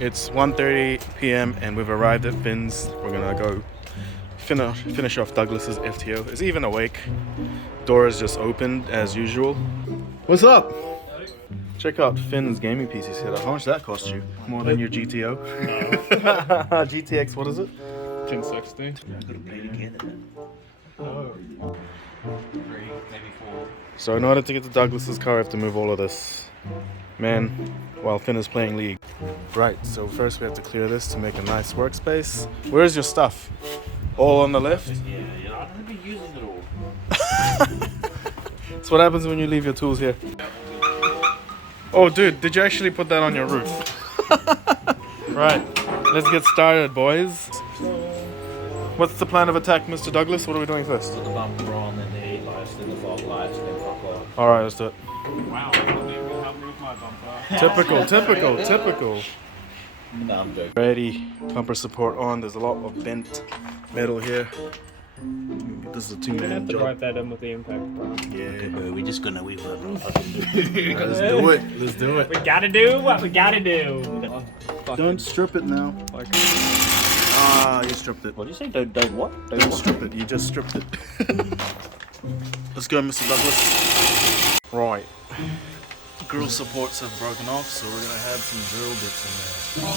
It's 1:30 p.m. and we've arrived at Finn's. We're gonna go finish off Douglas's FTO. Is he even awake? Door is just opened as usual. What's up? Check out Finn's gaming PC setup. How much did that cost you? More than your GTO? No. GTX, what is it? 1060. Oh. 3, maybe 4. So in order to get to Douglas's car, I have to move all of this. Man, while Finn is playing League. Right, so first we have to clear this to make a nice workspace. Where's your stuff? All on the left? Yeah, I don't think we're using it all. That's what happens when you leave your tools here. Oh dude, did you actually put that on your roof? Right, let's get started, boys. What's the plan of attack, Mr. Douglas? What are we doing first? Put the bumper on, then the headlights, then the fog lights, then fuck off. Alright, let's do it. Wow, I didn't even help me with my bumper. Typical. No, I'm joking. Ready, bumper support on. There's a lot of bent metal here. This is a You two-man have to job. drive that in with the impact bar. Yeah, Bro, we're just gonna wait for let's do it. Let's do it. We gotta do what we gotta do. Don't strip it now. Like, Ah, you stripped it. What do you say? Don't what? Don't strip it. You just stripped it. Let's go, Mr. Douglas. Right. Grill supports have broken off, so we're gonna have some drill bits in there.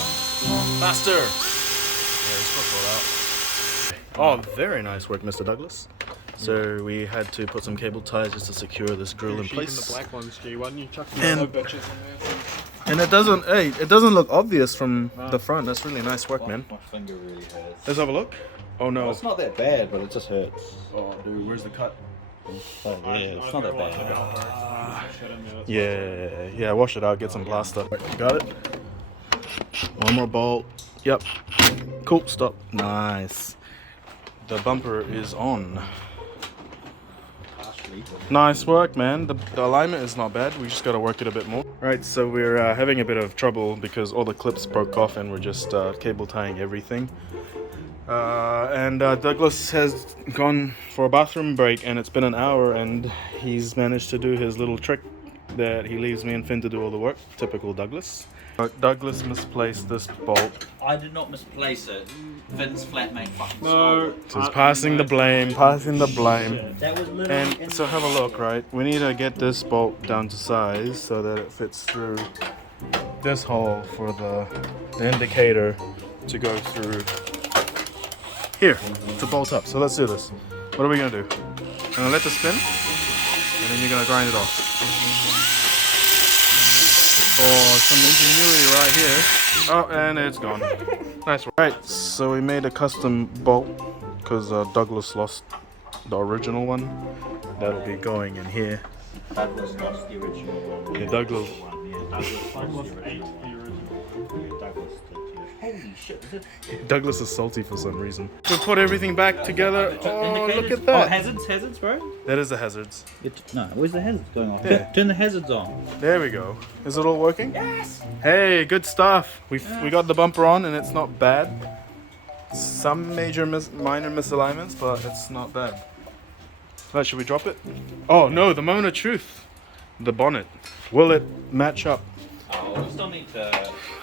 Faster! Yeah, let's put that out. Oh, very nice work, Mr. Douglas. So we had to put some cable ties just to secure this grill in place. the black ones, G. Why don't you chuck some And- yellow bitches in there? And it doesn't look obvious from the front. That's really nice work, man. My finger really hurts. Let's have a look. Oh no. It's not that bad, but it just hurts. Oh dude, where's the cut? Oh, yeah, it's not that bad. Yeah, wash it out, get some plaster. Got it? One more bolt. Yep. Cool, stop. Nice. The bumper is on. Nice work, man. The alignment is not bad. We just gotta work it a bit more. Right, so we're having a bit of trouble because all the clips broke off and we're just cable tying everything. And Douglas has gone for a bathroom break and it's been an hour and he's managed to do his little trick that he leaves me and Finn to do all the work. Typical Douglas. Douglas misplaced this bolt. I did not misplace it. Finn's flatmate fucking No. So he's passing the blame. That was literally. And so have a look, right? We need to get this bolt down to size so that it fits through this hole for the indicator to go through here to bolt up. So let's do this. What are we gonna do? I'm gonna let this spin and then you're gonna grind it off. Oh, some ingenuity right here. Oh, and it's gone. Nice work. Right, so we made a custom bolt because Douglas lost the original one. That'll be going in here. Douglas lost the original one. Yeah, Douglas. Douglas 8, the original. Douglas did, yeah. Holy shit, is it? Douglas is salty for some reason. We put everything back together. Oh, look at Oh, that. hazards, bro. That is the hazards. No, where's the hazards going off? Yeah. Turn the hazards on. There we go. Is it all working? Yes. Hey, good stuff. We got the bumper on and it's not bad. Some minor misalignments, but it's not bad. Right, should we drop it? Oh no, the moment of truth. The bonnet. Will it match up? Oh, we still need to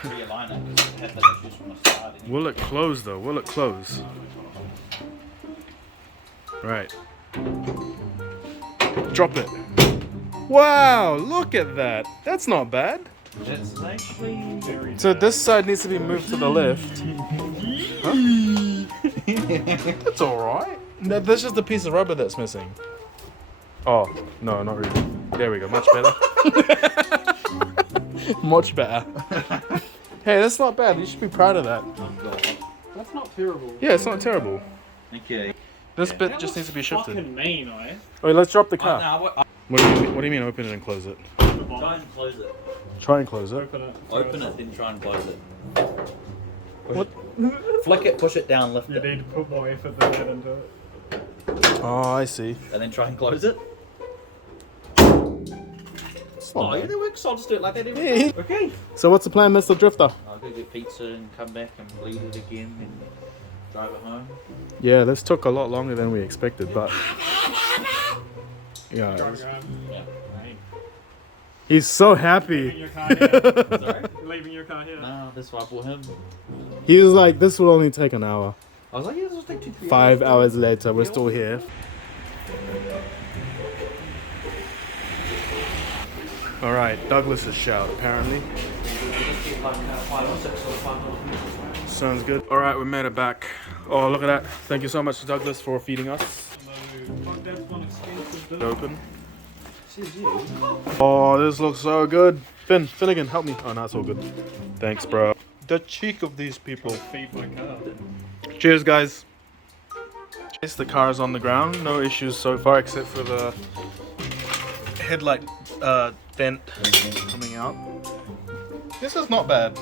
realign it because it had the issues from the start. Will it close though? Will it close? Right. Drop it. Wow, look at that. That's not bad. That's actually very. So this side needs to be moved to the left. Huh? That's alright. No, there's just a piece of rubber that's missing. Oh, no, not really. There we go, much better. Much better. Hey, that's not bad. You should be proud of that. That's not terrible. Yeah, it's not terrible. Okay. This bit That just needs looks to be shifted. fucking mean, eh? Wait, let's drop the Oh, car. no, What do you mean open it and close it? try and close it. Try and close it. Open it. Open it, then try and close it. What? Flick it, push it down, lift You it, need to put more effort than that into it. Oh, I see. and then try and close it. It's Oh, not yeah, bad. that works. I'll just do it like that every Yeah. time. Okay. So what's the plan, Mr. Drifter? I'll go get pizza and come back and bleed it again and drive it home. Yeah, this took a lot longer than we expected, but yeah, Go, it's- go. Yeah. Right. He's so Leaving happy. your car here. Sorry? Leaving your car here. No, that's why I bought him. He was like, this will only take an hour. I was like, yeah, this will take 2-3 5 hours later, we're still here. Alright, Douglas's shout, apparently. Sounds good. Alright, we made it back. Oh, look at that. Thank you so much to Douglas for feeding us. Fuck, that's one expensive bill. Open. Oh, this looks so good. Finnegan, help me. Oh, no, it's all good. Thanks, bro. The cheek of these people. Feed my car. Cheers, guys. The car is on the ground. No issues so far, except for the headlight vent coming out. This is not bad.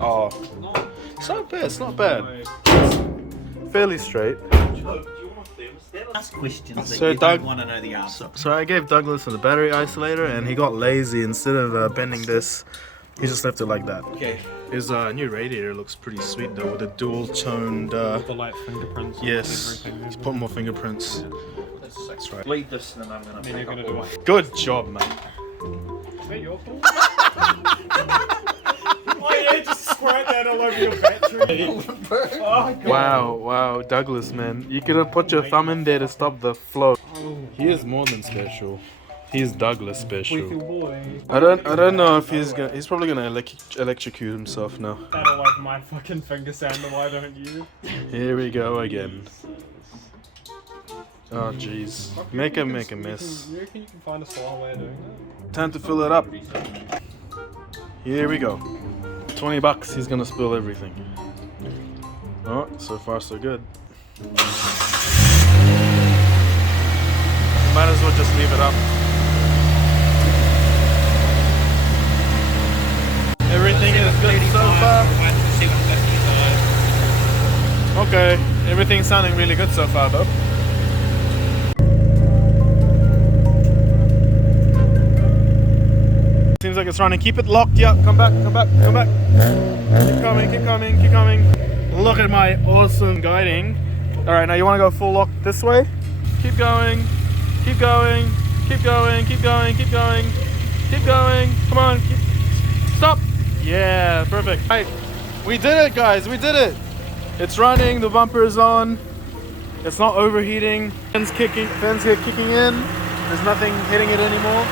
Oh, it's not bad. It's not bad. Fairly straight. Ask questions So that you Doug- don't want to know the answer. So I gave Douglas a battery isolator, and he got lazy. Instead of bending this, he just left it like that. Okay. His new radiator looks pretty sweet though, with a dual-toned. The light fingerprints. Yes, Everything. he's put more fingerprints. That's right. Leave this and then I'm gonna Then pick you're up gonna do all it. Good job, mate. Is that your fault? Oh yeah, just squirt that all over your battery. Oh god. Wow, Douglas, man. You could have put your thumb in there to stop the flow. He is more than special. He's Douglas With your special. boy. I don't know if he's probably gonna electrocute himself now. I don't like my fucking finger sound, why don't you? Here we go again. Oh jeez. Make a mess. You reckon you can find a slower way of doing that? Time to fill it up. Here we go. $20, he's gonna spill everything. Oh, so far so good. Might as well just leave it up. Everything is good so far. Okay, everything's sounding really good so far though. Seems like it's running. Keep it locked. Yeah, come back. Keep coming. Look at my awesome guiding. Alright, now you want to go full lock this way? Keep going. Come on. Stop. Yeah, perfect. Right, we did it, guys. We did it. It's running. The bumper is on. It's not overheating. Fans here kicking in. There's nothing hitting it anymore.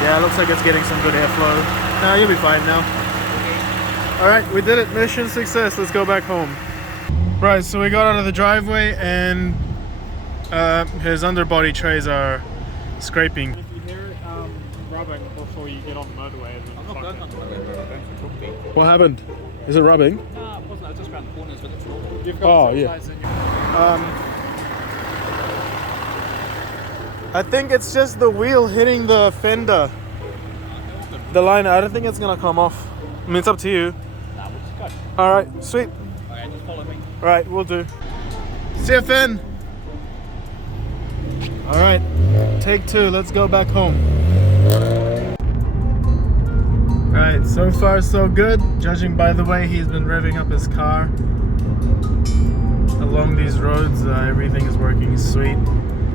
Yeah, it looks like it's getting some good airflow. No, you'll be fine now. Alright, we did it. Mission success. Let's go back home. Right, so we got out of the driveway and his underbody trays are scraping. If you hear it rubbing before you get on the motorway, then fuck it. What happened? Is it rubbing? Nah, it wasn't. I was just around the corners, but it's normal. You've got Oh, some yeah. size in your... I think it's just the wheel hitting the fender. The liner, I don't think it's gonna come off. I mean, it's up to you. Nah, we'll just go. Alright, sweet. Okay, just follow me. Alright, we'll do. See ya, Finn. Alright, take 2. Let's go back home. Alright, so far so good. Judging by the way he's been revving up his car along these roads, everything is working sweet.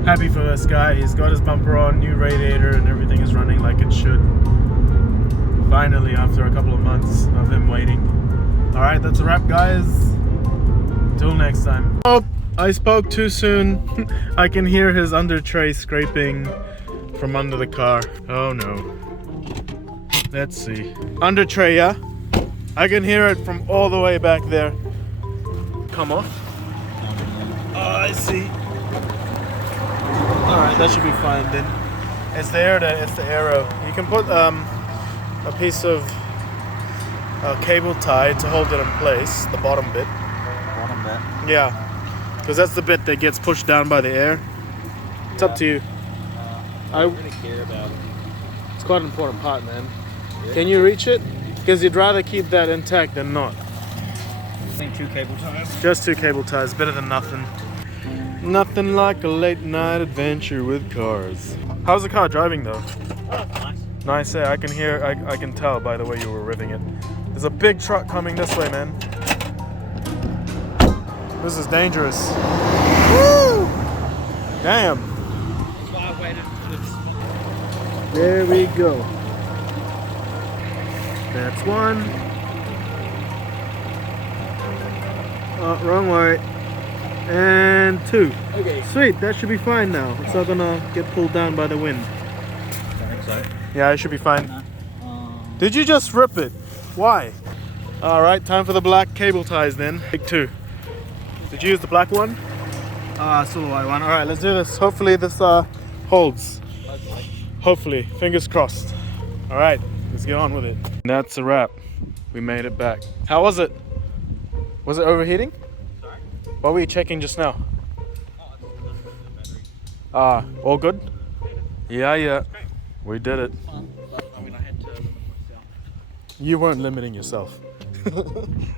Happy for this guy. He's got his bumper on, new radiator, and everything is running like it should. Finally, after a couple of months of him waiting. Alright, that's a wrap, guys. Till next time. Oh, I spoke too soon. I can hear his under tray scraping from under the car. Oh no. Let's see. Under tray, yeah? I can hear it from all the way back there. Come off. Oh, I see. Alright, that should be fine then. It's there, it's the arrow. You can put a piece of cable tie to hold it in place, the bottom bit. Bottom bit. Yeah, because that's the bit that gets pushed down by the air. It's up to you. I don't really care about it. It's quite an important part, man. Yeah. Can you reach it? Because you'd rather keep that intact than not. I think 2 cable ties. Just 2 cable ties, better than nothing. Nothing like a late night adventure with cars. How's the car driving though? Oh, nice. Nice, yeah, I can hear, I can tell by the way you were revving it. There's a big truck coming this way, man. This is dangerous. Woo! Damn. That's why I waited for this. There we go. That's one. Oh, wrong way. And two. Okay. Sweet, that should be fine now. It's not gonna get pulled down by the wind. I think so. Yeah, it should be fine. Did you just rip it? Why? Alright, time for the black cable ties then. Take two. Did you use the black one? Still the white one. Alright, let's do this. Hopefully this holds. Hopefully. Fingers crossed. Alright, let's get on with it. That's a wrap. We made it back. How was it? Was it overheating? Sorry? What were you checking just now? Oh, it's the battery. All good? Yeah. We did it. Fun, but I mean, I had to limit myself. You weren't limiting yourself.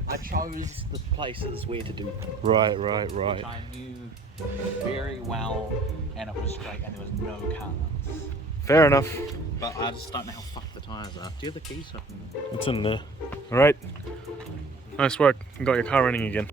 I chose the places where to do things. Right. Which I knew very well, and it was straight, and there was no cars. Fair enough. But I just don't know how fucked the tyres are. Do you have the keys? It's in there. Alright. Nice work. You got your car running again.